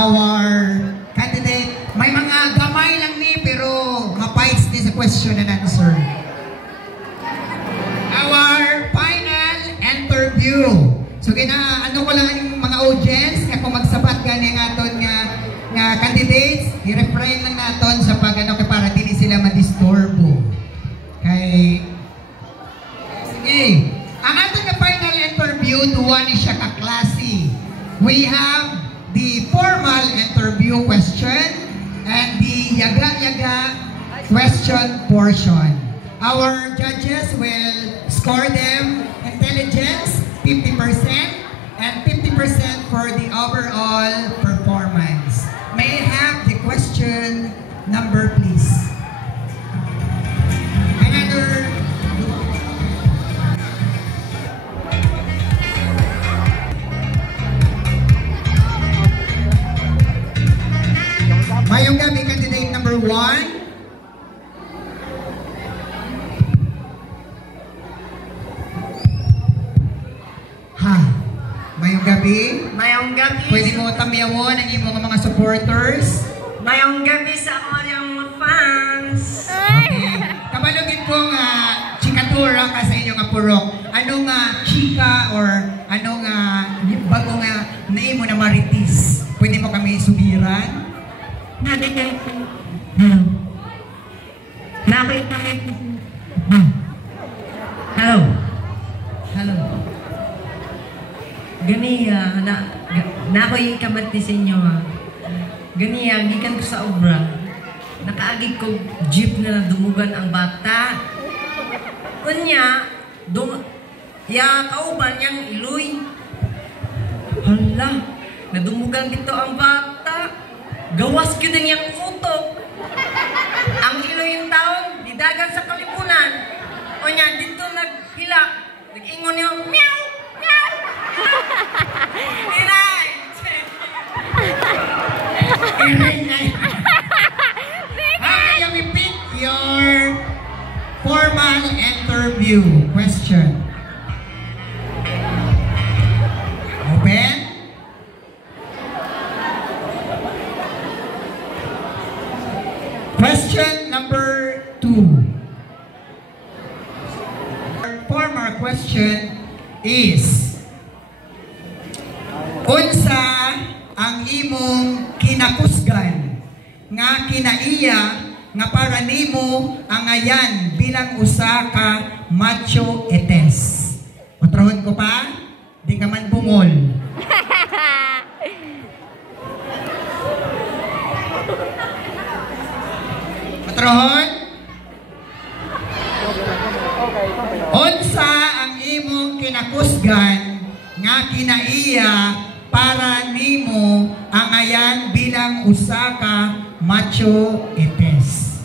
our candidate. May mga gamay lang ni, pero mapites ni sa question and answer. Our final interview. So, ano ko lang yung mga audience, kung magsabat gani ang aton nga candidates, i-refrain lang naton sa pag-ano para dili sila madisturbo. Kay sige. Ang ating final interview, duwa ni siya ka-klase. We have the formal interview question and the yaga-yaga question portion. Our judges will score them intelligence, 50%, and 50% for the overall performance. May I have the question number, please? Mayong gabi, candidate number 1. Ha? Mayong gabi? Mayong gabi. Pwede mo tamiyawon ang iyong mga supporters? Mayong gabi sa mga fans. Okay. Kabalugin ko nga chikatura ka sa inyong apurok. Ano nga chika or ano nga bago nga naimo na maritis? Pwede mo kami sugiran? Hello. Nakita ko. Hello. Hello. Gani na ako'y kamati sa inyo Gani gikan ko sa obra. Nakaagig ko jeep na dumugan ang bata. Kunya, kauban niyang iloy. Hala, nadumugan dito ang bata. Gawas ko din yung utok. Ang iloy yung taon, didagan sa kalipunan. O niya, dito naghilak. Nag-ingon yung meow, meow. Inay! Inay! Okay, you repeat your formal interview question. Open. Question number 2. Our former question is, unsa ang imong kinakusgan nga kinaiya nga para nimo ang ayan bilang usa ka macho etes? Patrohon ko pa, di ka man bungol. Patrohon? Unsa ang imong kinakusgan nga kinaiya para nimo ang ayan bilang usa ka macho etes?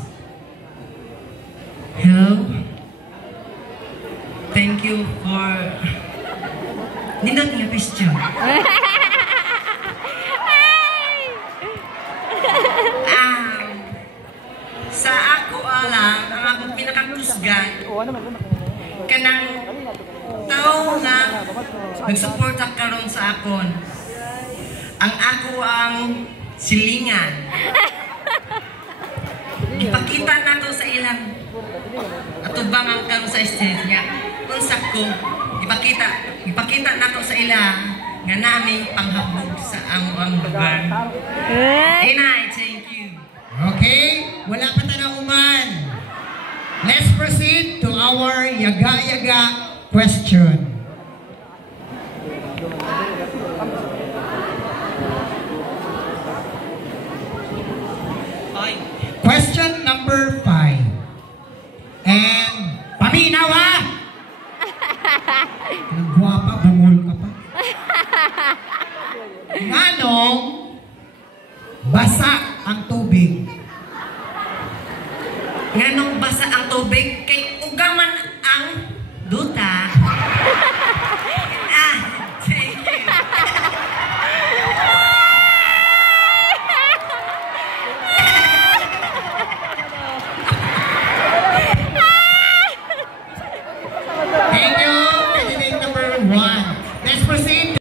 Hello. Thank you for nindot nga question. Sa ako lang, ang akong pinakakusgan kanang tao nga nagsuporta karon sa akon. Ang ako ang silingan. Ipakita nato sa ilang atubang ang karon sa stage niya. Kung ko, ipakita nato sa ilang nga namin panghabog sa ang lugar. Inay, thank you. Okay, wala pa tanawuman. Let's proceed to our yaga-yaga question. Question number 5. And paminaw ha! Ang guwapa, bungol ka pa. Nganong basa ang tubig? Nganong basa ang tubig? Kay ugaman